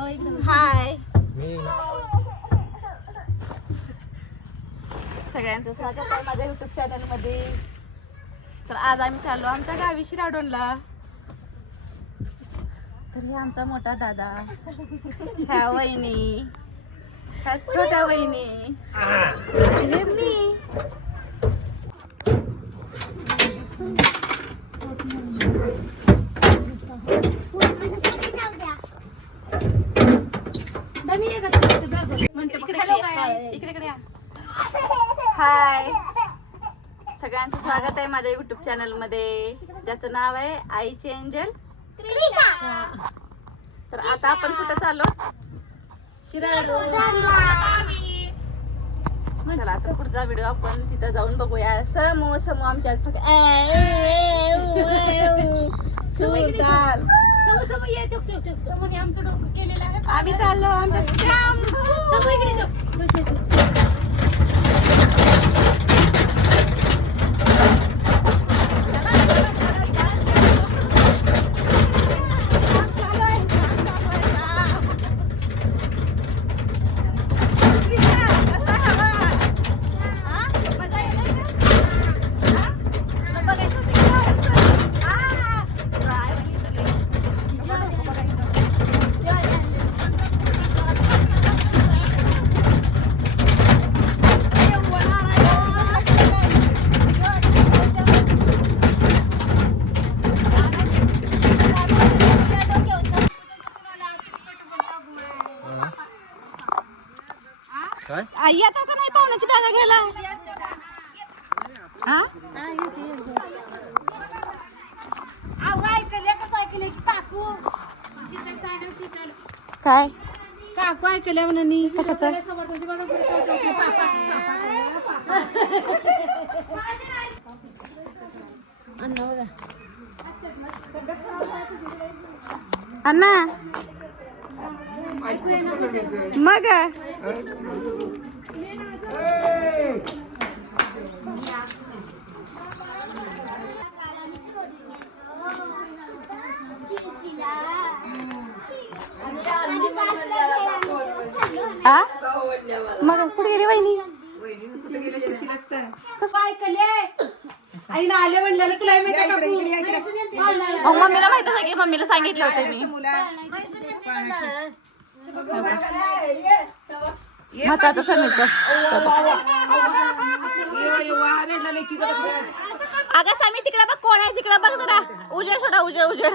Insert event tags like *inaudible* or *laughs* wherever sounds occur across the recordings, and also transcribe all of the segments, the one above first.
हाय सगळ्यांचं स्वागत आहे माझ्या युट्यूब चॅनलमध्ये. तर आज आम्ही चाललो आमच्या गावी शिराडोनला तर हे आमचा मोठा दादा. ह्या वहिनी. ह्या छोट्या वहिनी. हे मी इकडे इकडे इकडे या. हाय *laughs* सगळ्यांचं स्वागत आहे माझ्या युट्यूब चॅनलमध्ये. ज्याचं नाव आहे आईची एंजल. तर आता आपण कुठं चाललो? शिराडो चला आता पुढचा व्हिडिओ आपण तिथं जाऊन बघूया. समू समू आमच्या फक्त *laughs* उ. सुरताल. आम्ही चाललो आई आता का नाही पाहुण्याची बॅगा घ्यायला? हा? काय? काकू ऐकल्या म्हणे कशाचं? अण्णा. मग? आ मग कुठे गेली वहिनी आणि आले म्हणलेलं तुला मम्मीला माहीत आहे की मम्मीला सांगितले होते मी मताचं समीचं. अगं समी तिकडे बघ कोण आहे तिकडे बघ जरा. उजेड सोडा उजेड उजेड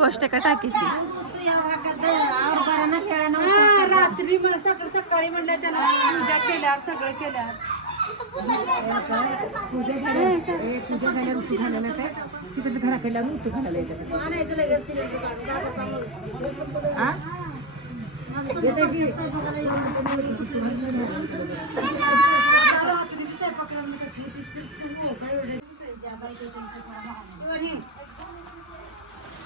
गोष्ट का टाकीची हा, रात्री मग सकाळ सकाळी म्हणलं त्याला पूजा केल्यावर सगळं केल्यावर पूजा झाल्या पूजा ऋतू घालायला काय तिकडचं ऋतू घालायला येतात येते की?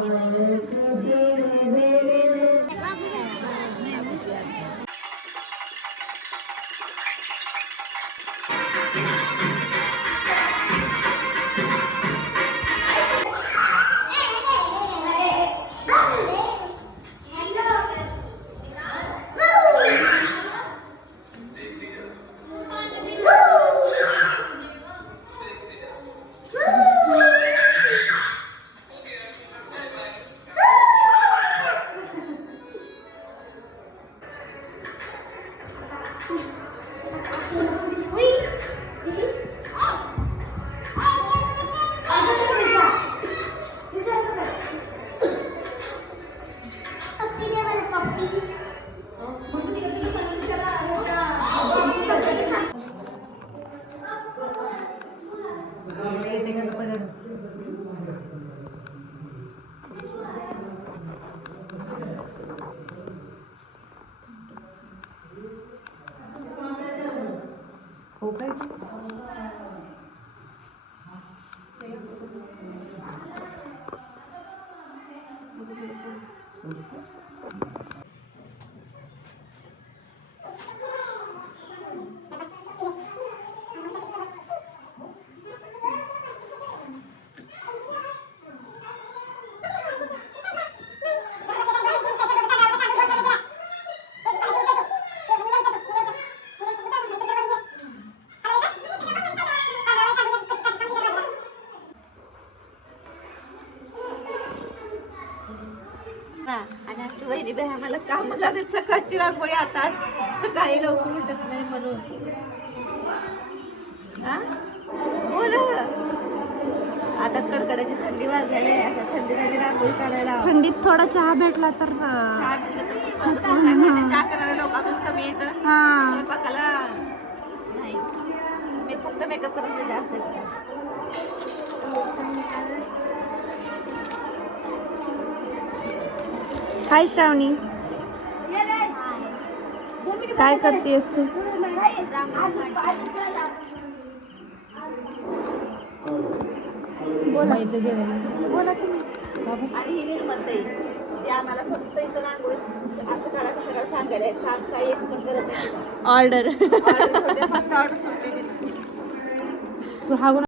येते हो काय ना, आणि बाई आम्हाला काम लागत सकाळची रांगोळी आता सकाळी लवकर उठत नाही म्हणून. हा? बोल आता कडकडाची थंडी वाजलेली आहे. आता थंडी थंडी रांगोळी काढायला. थंडीत थोडा चहा भेटला तर चहा पिलं तर माहिती, चहा करायला लोक आपण कमी येतं. हा. स्वयंपाकाला. नाही. मी फक्त मेकअप करत जास्त हाय श्रावणी काय करतेस तू? व्हायचं जेवण बोला तुम्ही. आणि ही जे आम्हाला फक्त इथं रांगोळी असं काढा कसं काढा सांगायला. काम पण करत नाही. ऑर्डर फक्त. तू हा